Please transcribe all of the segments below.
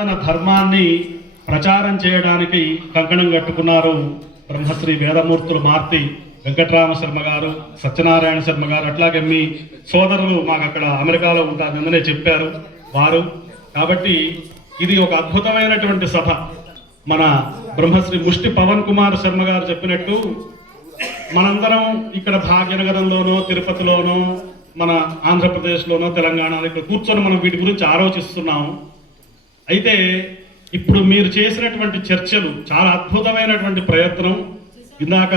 సనాతన ధర్మాన్ని ప్రచారం చేయడానికి కంకణం కట్టుకున్నారు బ్రహ్మశ్రీ వేదమూర్తులు మార్తి వెంకట్రామ శర్మ గారు, సత్యనారాయణ శర్మ గారు, అట్లాగే మీ సోదరులు మాకు అక్కడ అమెరికాలో ఉంటారు నిన్ననే చెప్పారు వారు. కాబట్టి ఇది ఒక అద్భుతమైనటువంటి సభ. మన బ్రహ్మశ్రీ ముష్టి పవన్ కుమార్ శర్మ గారు చెప్పినట్టు మనందరం ఇక్కడ భాగ్యనగరంలోనో తిరుపతిలోనో మన ఆంధ్రప్రదేశ్లోనో తెలంగాణలో ఇక్కడ కూర్చొని మనం వీటి గురించి ఆలోచిస్తున్నాం. అయితే ఇప్పుడు మీరు చేసినటువంటి చర్చలు చాలా అద్భుతమైనటువంటి ప్రయత్నం. ఇందాక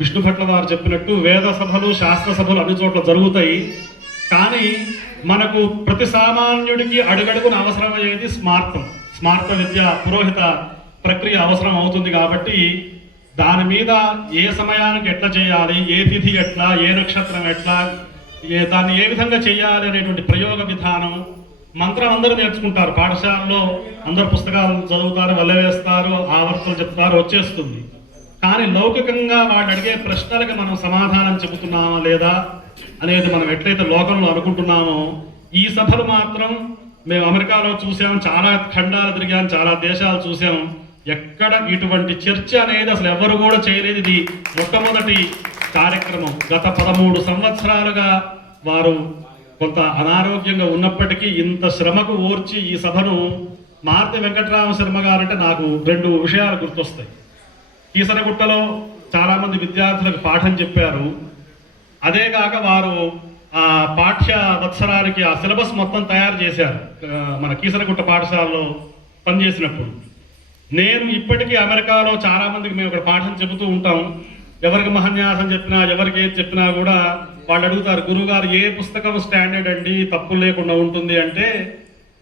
విష్ణు భట్ల వారు చెప్పినట్టు వేద సభలు శాస్త్ర సభలు అన్ని చోట్ల జరుగుతాయి, కానీ మనకు ప్రతి సామాన్యుడికి అడుగడుగున అవసరమయ్యేది స్మార్త విద్య పురోహిత ప్రక్రియ అవసరం అవుతుంది. కాబట్టి దాని మీద ఏ సమయానికి ఎట్లా చేయాలి, ఏ తిథి ఎట్లా, ఏ నక్షత్రం ఎట్లా, దాన్ని ఏ విధంగా చేయాలి అనేటువంటి ప్రయోగ విధానం మంత్రం అందరూ నేర్చుకుంటారు. పాఠశాలలో అందరు పుస్తకాలు చదువుతారు, వల్లవేస్తారు, ఆవర్తలు చెప్తారు, వచ్చేస్తుంది. కానీ లౌకికంగా వాళ్ళు అడిగే ప్రశ్నలకు మనం సమాధానం చెబుతున్నామా లేదా అనేది మనం ఎట్లయితే లోకంలో అనుకుంటున్నామో, ఈ సభలు మాత్రం మేము అమెరికాలో చూసాం, చాలా ఖండాలు తిరిగాం, చాలా దేశాలు చూసాం. ఎక్కడ ఇటువంటి చర్చ అనేది అసలు ఎవరు కూడా చేయలేదు. ఇది మొట్టమొదటి కార్యక్రమం. గత 13 సంవత్సరాలుగా వారు కొంత అనారోగ్యంగా ఉన్నప్పటికీ ఇంత శ్రమకు ఓర్చి ఈ సభను మార్తి వెంకట్రామ శర్మ గారంటే నాకు 2 విషయాలు గుర్తొస్తాయి. కీసరగుట్టలో చాలామంది విద్యార్థులకు పాఠం చెప్పారు. అదే కాక వారు ఆ పాఠ్య వత్సరానికి ఆ సిలబస్ మొత్తం తయారు చేశారు మన కీసరగుట్ట పాఠశాలలో పనిచేసినప్పుడు. నేను ఇప్పటికీ అమెరికాలో చాలామందికి మేము ఇక్కడ పాఠం చెబుతూ ఉంటాం. ఎవరికి మహాన్యాసం చెప్పినా, ఎవరికి ఏది చెప్పినా కూడా వాళ్ళు అడుగుతారు, గురువుగారు ఏ పుస్తకం స్టాండర్డ్ అండి, తప్పులు లేకుండా ఉంటుంది అంటే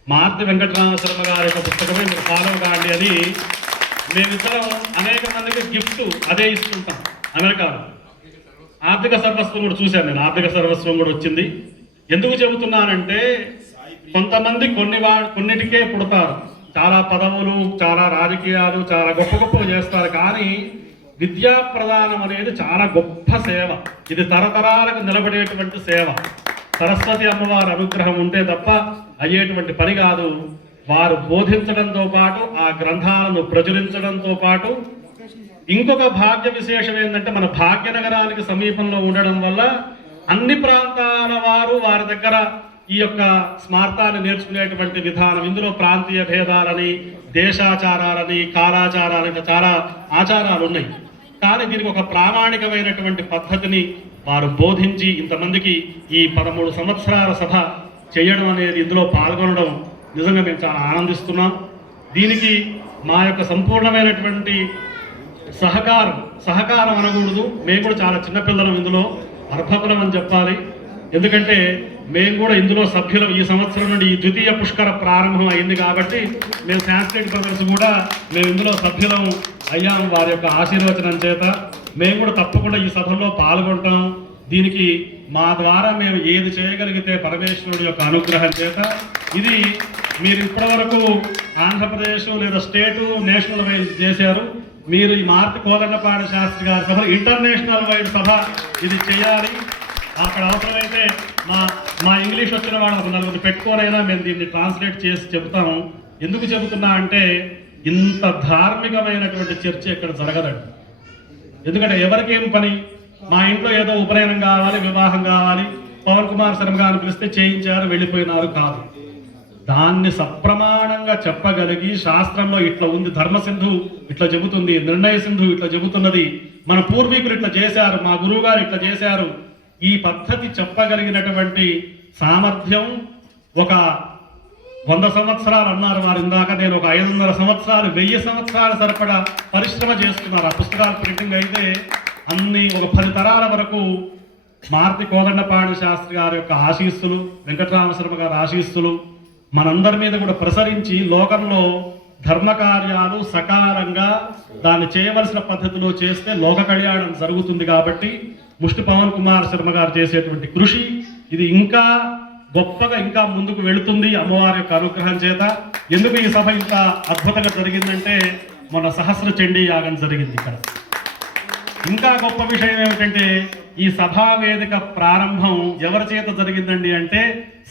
మార్తి వెంకటరామ శర్మ గారి యొక్క పుస్తకమే మీరు ఫాలో కాండి అని మేమిద్దరం అనేక మందికి గిఫ్ట్ అదే ఇస్తుంటాం. అమెరికాలో ఆర్థిక సర్వస్వం కూడా చూశాను నేను, ఆర్థిక సర్వస్వం కూడా వచ్చింది. ఎందుకు చెబుతున్నానంటే కొంతమంది కొన్నిటికే పుడతారు, చాలా పదవులు, చాలా రాజకీయాలు, చాలా గొప్ప చేస్తారు. కానీ విద్యా ప్రదానం అనేది చాలా గొప్ప సేవ. ఇది తరతరాలకు నిలబడేటువంటి సేవ. సరస్వతి అమ్మవారి అనుగ్రహం ఉంటే తప్ప అయ్యేటువంటి పని కాదు. వారు బోధించడంతో పాటు ఆ గ్రంథాలను ప్రచురించడంతో పాటు ఇంకొక భాగ్య విశేషం ఏంటంటే మన భాగ్యనగరానికి సమీపంలో ఉండడం వల్ల అన్ని ప్రాంతాల వారు వారి దగ్గర ఈ యొక్క స్మార్తాన్ని నేర్చుకునేటువంటి విధానం. ఇందులో ప్రాంతీయ భేదాలని, దేశాచారాలని, కాలాచారాలని చాలా ఆచారాలు ఉన్నాయి. కానీ దీనికి ఒక ప్రామాణికమైనటువంటి పద్ధతిని వారు బోధించి ఇంతమందికి ఈ 13 సంవత్సరాల సభ చేయడం అనేది, ఇందులో పాల్గొనడం నిజంగా మేము చాలా ఆనందిస్తున్నాం. దీనికి మా యొక్క సంపూర్ణమైనటువంటి సహకారం అనకూడదు, మేము కూడా చాలా చిన్నపిల్లలం, ఇందులో అర్భకులం అని చెప్పాలి. ఎందుకంటే మేము కూడా ఇందులో సభ్యులం. ఈ సంవత్సరం నుండి ఈ ద్వితీయ పుష్కర ప్రారంభం అయింది కాబట్టి మేము సాంస్క్రిట్ బ్రదర్స్ కూడా మేము ఇందులో సభ్యులం అయ్యాము. వారి యొక్క ఆశీర్వచనం చేత మేము కూడా తప్పకుండా ఈ సభలో పాల్గొంటాం. దీనికి మా ద్వారా మేము ఏది చేయగలిగితే పరమేశ్వరుడి యొక్క అనుగ్రహం చేత ఇది మీరు ఇప్పటివరకు ఆంధ్రప్రదేశ్ లేదా స్టేటు నేషనల్ వైడ్ చేశారు. మీరు ఈ మార్తి కోదండపాణి శాస్త్రి గారి సభ ఇంటర్నేషనల్ వైడ్ సభ ఇది చేయాలి. అక్కడ అవసరమైతే మా ఇంగ్లీష్ వచ్చిన వాళ్ళు 4 పెట్టుకోనైనా మేము దీన్ని ట్రాన్స్లేట్ చేసి చెబుతాము. ఎందుకు చెబుతున్నా అంటే ఇంత ధార్మికమైనటువంటి చర్చ ఇక్కడ జరగదండి. ఎందుకంటే ఎవరికేం పని, మా ఇంట్లో ఏదో ఉపనయనం కావాలి, వివాహం కావాలి, పవన్ కుమార్ శర్మ గారిని పిలిస్తే చేయించారు, వెళ్ళిపోయినారు కాదు. దాన్ని సప్రమాణంగా చెప్పగలిగి శాస్త్రంలో ఇట్లా ఉంది, ధర్మసింధు ఇట్లా చెబుతుంది, నిర్ణయ సింధు ఇట్లా చెబుతున్నది, మన పూర్వీకులు ఇట్లా చేశారు, మా గురువు గారు ఇట్లా చేశారు, ఈ పద్ధతి చెప్పగలిగినటువంటి సామర్థ్యం ఒక 100 సంవత్సరాలు అన్నారు వారు ఇందాక. నేను ఒక 500 సంవత్సరాలు 1000 సంవత్సరాల సరిపడా పరిశ్రమ చేస్తున్నారు. ఆ పుస్తకాలు ప్రింటింగ్ అయితే అన్ని ఒక 10 తరాల వరకు మార్తి కోదండపాణి శాస్త్రి గారి యొక్క ఆశీస్సులు, వెంకటరామశర్మ గారి ఆశీస్సులు మనందరి మీద కూడా ప్రసరించి లోకంలో ధర్మకార్యాలు సకాలంగా దాన్ని చేయవలసిన పద్ధతిలో చేస్తే లోక కళ్యాణం జరుగుతుంది. కాబట్టి ముష్టి పవన్ కుమార్ శర్మ గారు చేసేటువంటి కృషి ఇది ఇంకా గొప్పగా ఇంకా ముందుకు వెళుతుంది అమ్మవారి యొక్క అనుగ్రహం చేత. ఎందుకు ఈ సభ ఇంత అద్భుతంగా జరిగిందంటే మొన్న సహస్ర చండీ యాగం జరిగింది ఇక్కడ. ఇంకా గొప్ప విషయం ఏమిటంటే ఈ సభా వేదిక ప్రారంభం ఎవరి చేత జరిగిందండి అంటే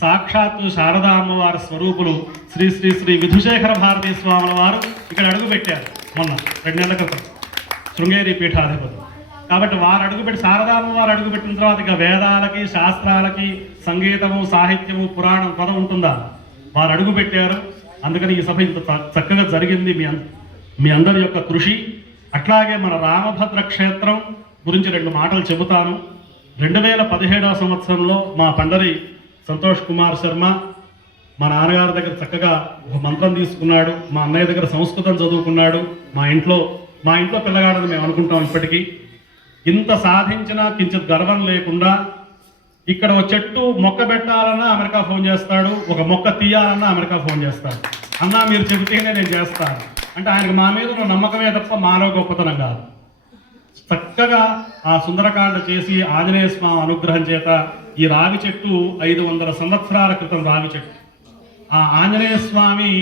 సాక్షాత్తు శారదా అమ్మవారి స్వరూపులు శ్రీ శ్రీ శ్రీ విధుశేఖర భారతీ స్వాముల వారు ఇక్కడ అడుగుపెట్టారు మొన్న 2 నెలల క్రితం శృంగేరి పీఠాధిపతులు. కాబట్టి వారు అడుగుపెట్టి శారదా అమ్మవారు అడుగుపెట్టిన తర్వాత ఇక వేదాలకి శాస్త్రాలకి సంగీతము సాహిత్యము పురాణం పదం ఉంటుందా, వారు అడుగుపెట్టారు. అందుకని ఈ సభ ఇంత చక్కగా జరిగింది. మీ అందరి యొక్క కృషి. అట్లాగే మన రామభద్ర క్షేత్రం గురించి 2 మాటలు చెబుతాను. 2017వ సంవత్సరంలో మా పండరి సంతోష్ కుమార్ శర్మ మా నాన్నగారి దగ్గర చక్కగా ఒక మంత్రం తీసుకున్నాడు. మా అన్నయ్య దగ్గర సంస్కృతం చదువుకున్నాడు. మా ఇంట్లో పిల్లగాడని మేము అనుకుంటాం. ఇప్పటికీ ఇంత సాధించినా కించిత్ గర్వం లేకుండా ఇక్కడ ఒక చెట్టు మొక్క పెట్టాలన్నా అమెరికా ఫోన్ చేస్తాడు, ఒక మొక్క తీయాలన్నా అమెరికా ఫోన్ చేస్తాడు. అన్నా మీరు చెబితేనే నేను చేస్తాను అంటే ఆయనకు మా మీద ఉన్న నమ్మకమే తప్ప మాలో గొప్పతనం కాదు. చక్కగా ఆ సుందరకాండ చేసి ఆంజనేయ స్వామి అనుగ్రహం చేత ఈ రావి చెట్టు 500 సంవత్సరాల క్రితం రావి చెట్టు. ఆ ఆంజనేయ స్వామి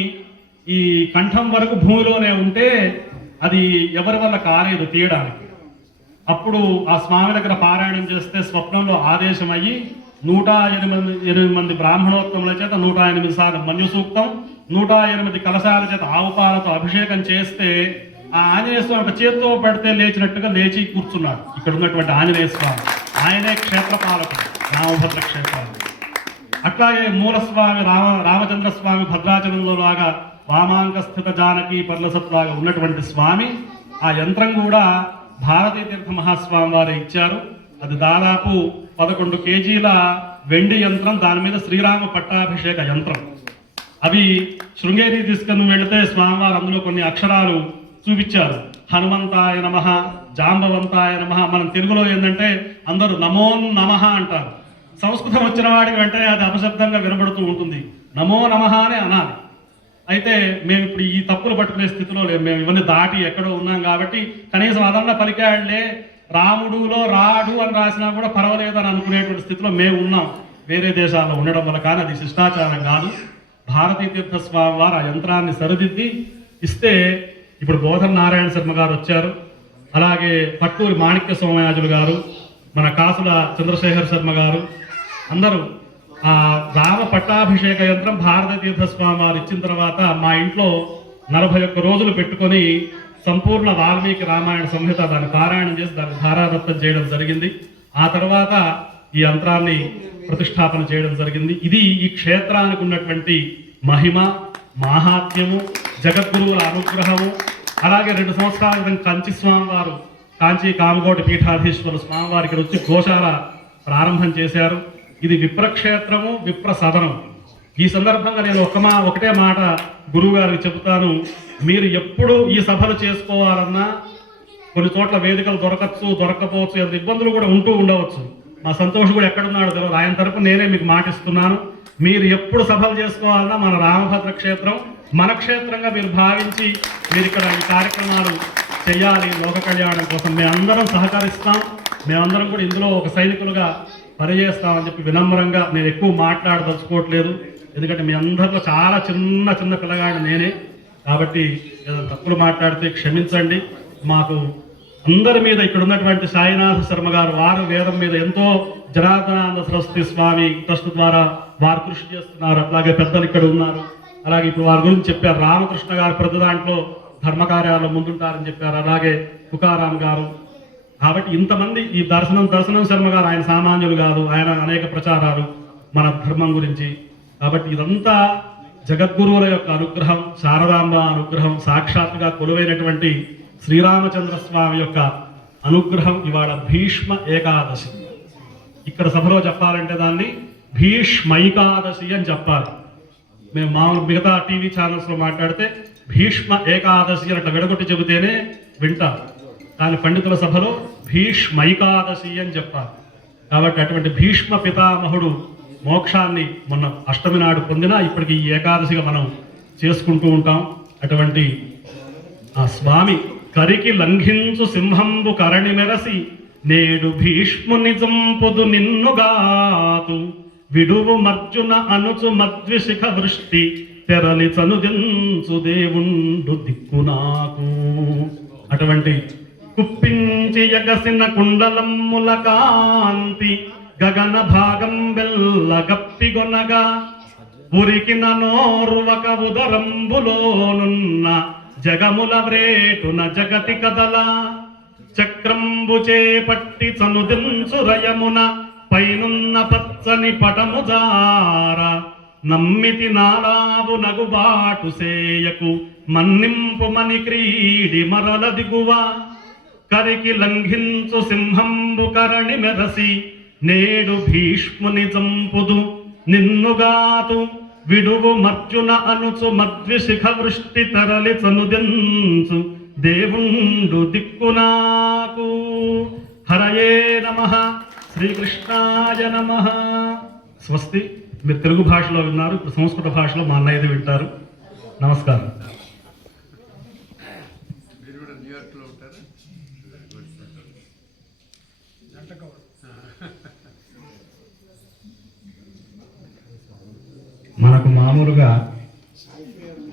ఈ కంఠం వరకు భూమిలోనే ఉంటే అది ఎవరి వల్ల కాలేదు తీయడానికి. అప్పుడు ఆ స్వామి దగ్గర పారాయణం చేస్తే స్వప్నంలో ఆదేశం అయ్యి 108 బ్రాహ్మణోత్తముల చేత 108 సార్లు మన్యు సూక్తం 108 కలశాల చేత ఆవు పాలతో అభిషేకం చేస్తే ఆ ఆంజనేయ స్వామి ఒక చేత్తో పడితే లేచినట్టుగా లేచి కూర్చున్నాడు. ఇక్కడ ఉన్నటువంటి ఆంజనేయ స్వామి ఆయనే క్షేత్రపాలకుడు రామభద్ర క్షేత్రాలు. అట్లాగే మూలస్వామి రామచంద్ర స్వామి భద్రాచలంలో లాగా వామాంక స్థిత జానకి పర్లసత్లాగా ఉన్నటువంటి స్వామి ఆ యంత్రం కూడా భారతీ తీర్థ మహాస్వామి వారు ఇచ్చారు. అది దాదాపు 11 కేజీల వెండి యంత్రం, దాని మీద శ్రీరామ పట్టాభిషేక యంత్రం. అవి శృంగేరి తీసుకుని వెళితే స్వామివారు అందులో కొన్ని అక్షరాలు చూపించారు. హనుమంతాయ నమః, జాంబవంతాయ నమః. మనం తెలుగులో ఏంటంటే అందరూ నమో నమః అంటారు. సంస్కృతం వచ్చిన వాడికి వెంటనే అది అపశబ్దంగా వినబడుతూ ఉంటుంది. నమో నమః అని అనాలి. అయితే మేము ఇప్పుడు ఈ తప్పులు పట్టుకునే స్థితిలో లేము. మేము ఇవన్నీ దాటి ఎక్కడో ఉన్నాం కాబట్టి కనీసం అదన్నా పలికాళ్లే, రాముడులో రాడు అని రాసినా కూడా పర్వాలేదు అని అనుకునేటువంటి స్థితిలో మేము ఉన్నాం వేరే దేశాల్లో ఉండడం వల్ల. కానీ అది శిష్టాచారం కాదు. భారతీ తీర్థ స్వామి వారు ఆ యంత్రాన్ని సరిదిద్ది ఇస్తే ఇప్పుడు బోధన నారాయణ శర్మ గారు వచ్చారు. అలాగే పట్టూరి మాణిక్య సోమయాజులు గారు, మన కాసుల చంద్రశేఖర్ శర్మ గారు అందరూ ఆ రామ పట్టాభిషేక యంత్రం భారతీ తీర్థ స్వామి వారు ఇచ్చిన తర్వాత మా ఇంట్లో 41 రోజులు పెట్టుకొని సంపూర్ణ వాల్మీకి రామాయణ సంహిత దాన్ని పారాయణం చేసి దాన్ని ధారాదత్తం చేయడం జరిగింది. ఆ తర్వాత ఈ యంత్రాన్ని ప్రతిష్టాపన చేయడం జరిగింది. ఇది ఈ క్షేత్రానికి ఉన్నటువంటి మహిమ, మాహాత్మ్యము, జగద్గురువుల అనుగ్రహము. అలాగే 2 సంవత్సరాల క్రితం కంచి స్వామివారు, కాంచీ కామకోటి పీఠాధీశ్వరులు స్వామివారికి వచ్చి గోశాల ప్రారంభం చేశారు. ఇది విప్రక్షేత్రము, విప్ర సదనం. ఈ సందర్భంగా నేను ఒకటే మాట గురువు గారికి చెబుతాను. మీరు ఎప్పుడు ఈ సభలు చేసుకోవాలన్నా కొన్ని చోట్ల వేదికలు దొరకపోవచ్చు, ఎంత ఇబ్బందులు కూడా ఉంటూ ఉండవచ్చు. మా సంతోష్ కూడా ఎక్కడున్నాడో తెలియదు. ఆయన తరపున నేనే మీకు మాటిస్తున్నాను. మీరు ఎప్పుడు సభలు చేసుకోవాలన్నా మన రామభద్ర క్షేత్రం మన క్షేత్రంగా మీరు భావించి మీరు ఇక్కడ ఈ కార్యక్రమాలు చేయాలి. లోక కళ్యాణం కోసం మేమందరం సహకరిస్తాం. మేమందరం కూడా ఇందులో ఒక సైనికులుగా పనిచేస్తామని చెప్పి వినమ్రంగా, నేను ఎక్కువ మాట్లాడదలుచుకోవట్లేదు. ఎందుకంటే మీ అందరిలో చాలా చిన్న పిల్లగాడు నేనే. కాబట్టి ఏదైనా తప్పులు మాట్లాడితే క్షమించండి. మాకు అందరి మీద ఇక్కడ ఉన్నటువంటి సాయినాథ శర్మ గారు వారు వేదం మీద ఎంతో జనార్దనానంద సరస్వతి స్వామి ట్రస్ట్ ద్వారా వారు కృషి చేస్తున్నారు. అట్లాగే పెద్దలు ఇక్కడ ఉన్నారు. అలాగే ఇప్పుడు వారి గురించి చెప్పారు. రామకృష్ణ గారు ప్రతి దాంట్లో ధర్మకార్యాల్లో ముందుంటారని చెప్పారు. అలాగే తుకారాం గారు. కాబట్టి ఇంతమంది ఈ దర్శనం శర్మ గారు ఆయన సామాన్యులు కాదు. ఆయన అనేక ప్రచారాలు మన ధర్మం గురించి. కాబట్టి ఇదంతా జగద్గురువుల యొక్క అనుగ్రహం, శారదాంబ అనుగ్రహం, సాక్షాత్తుగా కొలువైనటువంటి శ్రీరామచంద్ర స్వామి యొక్క అనుగ్రహం. ఇవాళ భీష్మ ఏకాదశి. ఇక్కడ సభలో చెప్పాలంటే దాన్ని భీష్మైకాదశి అని చెప్పాలి. మేము మామూలు మిగతా టీవీ ఛానల్స్లో మాట్లాడితే భీష్మ ఏకాదశి అట్లా విడగొట్టి చెబితేనే వింటారు. కానీ పండితుల సభలో భీష్మైకాదశి అని చెప్పాలి. కాబట్టి అటువంటి భీష్మ పితామహుడు మోక్షాన్ని మొన్న అష్టమి నాడు పొందినా ఇప్పటికి ఈ ఏకాదశిగా మనం చేసుకుంటూ ఉంటాం. అటువంటి ఆ స్వామి కరికి లంఘించు సింహంబు కరణి మెరసి నేడు భీష్ముని జంపుదు నిన్నుగాతు విడువు మర్జున అనుచు మద్విశిఖ వృష్టి తెరలి చనుదించు దేవుండు దిక్కు నాకు. అటువంటి కుప్పించి దృష్టి ఎగసిన కుండలమ్ముల కాంతి గగన భాగం వెల్లగప్పిగొనగా ఉరికిన నోర్వక ఉదరంబులోనున్న జగముల వ్రేటున జగతి కదల చక్రంబు చేపట్టి చనుదించురయమున పైనున్న పచ్చని పటము జార నమ్మితి నాడావు నగుబాటు సేయకు మన్నింపు మని క్రీడి మరల దిగువ కరికి లంఘించు సింహంబు కరణి మెరసి నేడు భీష్ముని చంపుదు నిన్నుగాతు విడువు మర్జున అనుచు మద్విశిఖ వృష్టి తరలి చనుదించు దేవుండు దిక్కునాకు. హరయే నమః, శ్రీకృష్ణాయ నమః. స్వస్తి. మీరు తెలుగు భాషలో విన్నారు, ఇప్పుడు సంస్కృత భాషలో మా అన్నయ్యది వింటారు. నమస్కారం. మనకు మామూలుగా